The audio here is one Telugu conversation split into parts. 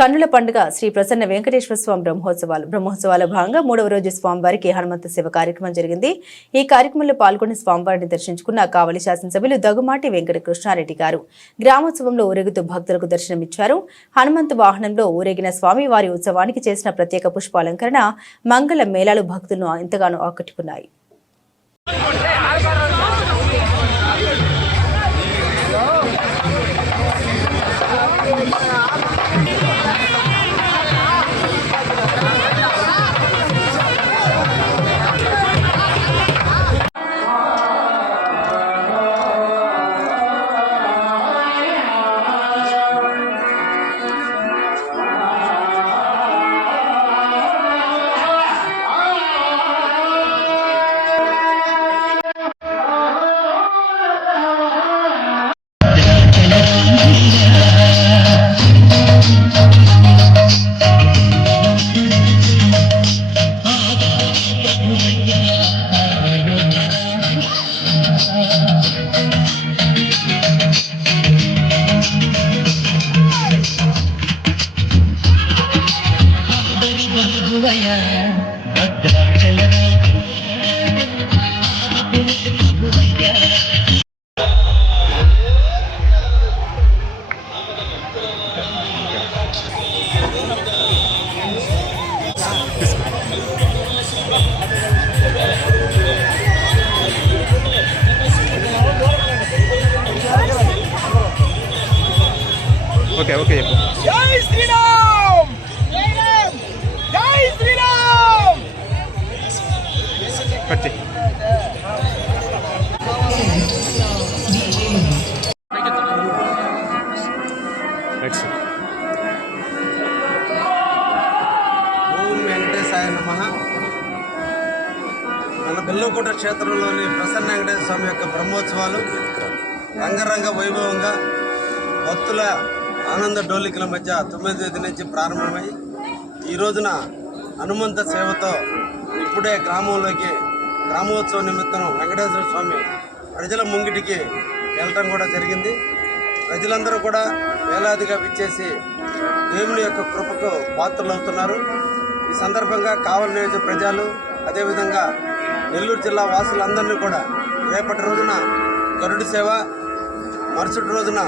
కన్నుల పండుగ శ్రీ ప్రసన్న వెంకటేశ్వర స్వామి బ్రహ్మోత్సవాల భాగంగా 3వ రోజు స్వామివారికి హనుమంత సేవ కార్యక్రమం జరిగింది. ఈ కార్యక్రమంలో పాల్గొని స్వామివారిని దర్శించుకున్న కావలి శాసనసభ్యులు దగ్గుమాటి వెంకట కృష్ణారెడ్డి గారు గ్రామోత్సవంలో ఊరేగుతూ భక్తులకు దర్శనమిచ్చారు. హనుమంతు వాహనంలో ఊరేగిన స్వామి వారి ఉత్సవానికి చేసిన ప్రత్యేక పుష్పాలంకరణ, మంగళ మేళాలు భక్తులను ఎంతగానో ఆకట్టుకున్నాయి. ఓకే జై శ్రీరామ్, జై శ్రీరామ్. కట్టి ఓం వెంకటేశాయ నమః. మన బెల్లంకోట క్షేత్రంలోని ప్రసన్న వెంకటేశ్వర స్వామి యొక్క బ్రహ్మోత్సవాలు రంగరంగ వైభవంగా భక్తుల ఆనంద డోలికల మధ్య 9వ తేదీ నుంచి ప్రారంభమై ఈ రోజున హనుమంత సేవతో ఇప్పుడే గ్రామోత్సవ నిమిత్తం వెంకటేశ్వర స్వామి ప్రజల ముంగిటికి వెళ్ళటం కూడా జరిగింది. ప్రజలందరూ కూడా వేలాదిగా విచ్చేసి దేవుని యొక్క కృపకు పాత్రలవుతున్నారు. ఈ సందర్భంగా కావలి నియోజక ప్రజలు, అదేవిధంగా నెల్లూరు జిల్లా వాసులందరినీ కూడా రేపటి రోజున గరుడు సేవ, మరుసటి రోజున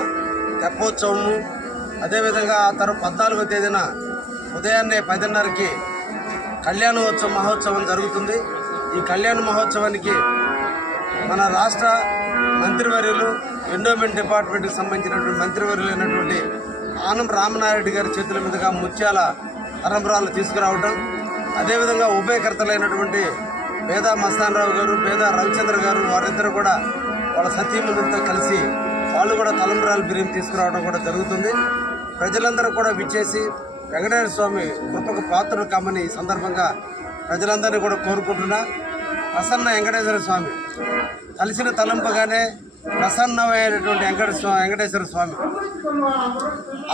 తెప్పోత్సవము, అదేవిధంగా ఆ తర్వాత 14వ తేదీన ఉదయాన్నే 10:30కి కళ్యాణోత్సవ మహోత్సవం జరుగుతుంది. ఈ కళ్యాణ మహోత్సవానికి మన రాష్ట్ర మంత్రివర్యులు, ఎండోమెంట్ డిపార్ట్మెంట్కి సంబంధించినటువంటి మంత్రివర్యులైనటువంటి ఆనం రామనారెడ్డి గారి చేతుల మీదుగా ముత్యాల తలంబ్రాలు తీసుకురావడం, అదేవిధంగా ఉభయకర్తలైనటువంటి పేద మస్తానరావు గారు, పేద రవిచంద్ర గారు, వారిద్దరూ కూడా వాళ్ళ సతీమణులతో కలిసి వాళ్ళు కూడా తలంబ్రాలు బిర్యం తీసుకురావడం కూడా జరుగుతుంది. ప్రజలందరూ కూడా విచ్చేసి వెంకటేశ్వర స్వామి కృపకు పాత్రలు కామని ఈ సందర్భంగా ప్రజలందరినీ కూడా కోరుకుంటున్నా. ప్రసన్న వెంకటేశ్వర స్వామి కలిసిన తలంపగానే ప్రసన్నమైనటువంటి వెంకటేశ్వర స్వామి,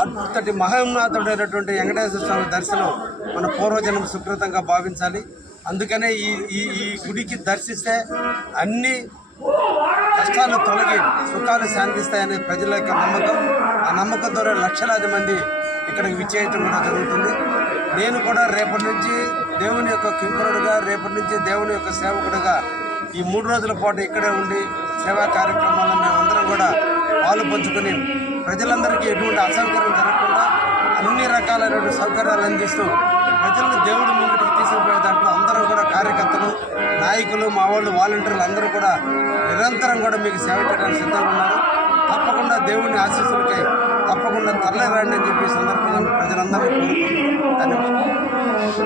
అంతటి మహోన్నతుడైనటువంటి వెంకటేశ్వర స్వామి దర్శనం మన పూర్వజన్మ సుకృతంగా భావించాలి. అందుకనే ఈ గుడికి దర్శిస్తే అన్ని కష్టాలు తొలగి సుఖాలు శాంతిస్తాయనే ప్రజల యొక్క నమ్మకం. ఆ నమ్మకం ద్వారా లక్షలాది మంది ఇక్కడికి విచ్చేయటం కూడా జరుగుతుంది. నేను కూడా రేపటి నుంచి దేవుని యొక్క కింకరుడుగా, రేపటి నుంచి దేవుని యొక్క సేవకుడిగా ఈ 3 రోజుల పాటు ఇక్కడే ఉండి సేవా కార్యక్రమాలను మేమందరం కూడా పాలు పంచుకొని ప్రజలందరికీ ఎటువంటి అసౌకర్యం జరగకుండా అన్ని రకాలైన సౌకర్యాలు అందిస్తూ ప్రజలను దేవుడి ముందుకు తీసుకుపోయే దాంట్లో అందరూ కూడా కార్యకర్తలు, నాయకులు, మా వాళ్ళు, వాలంటీర్లు అందరూ కూడా నిరంతరం కూడా మీకు సేవ చేయడానికి సిద్ధంగా ఉన్నారు. తప్పకుండా దేవుని ఆశీస్సులకై తప్పకుండా తరలి రండి అని చెప్పి సందర్భంగా ప్రజలందరూ కోరుకుంటున్నారు. ధన్యవాదాలు.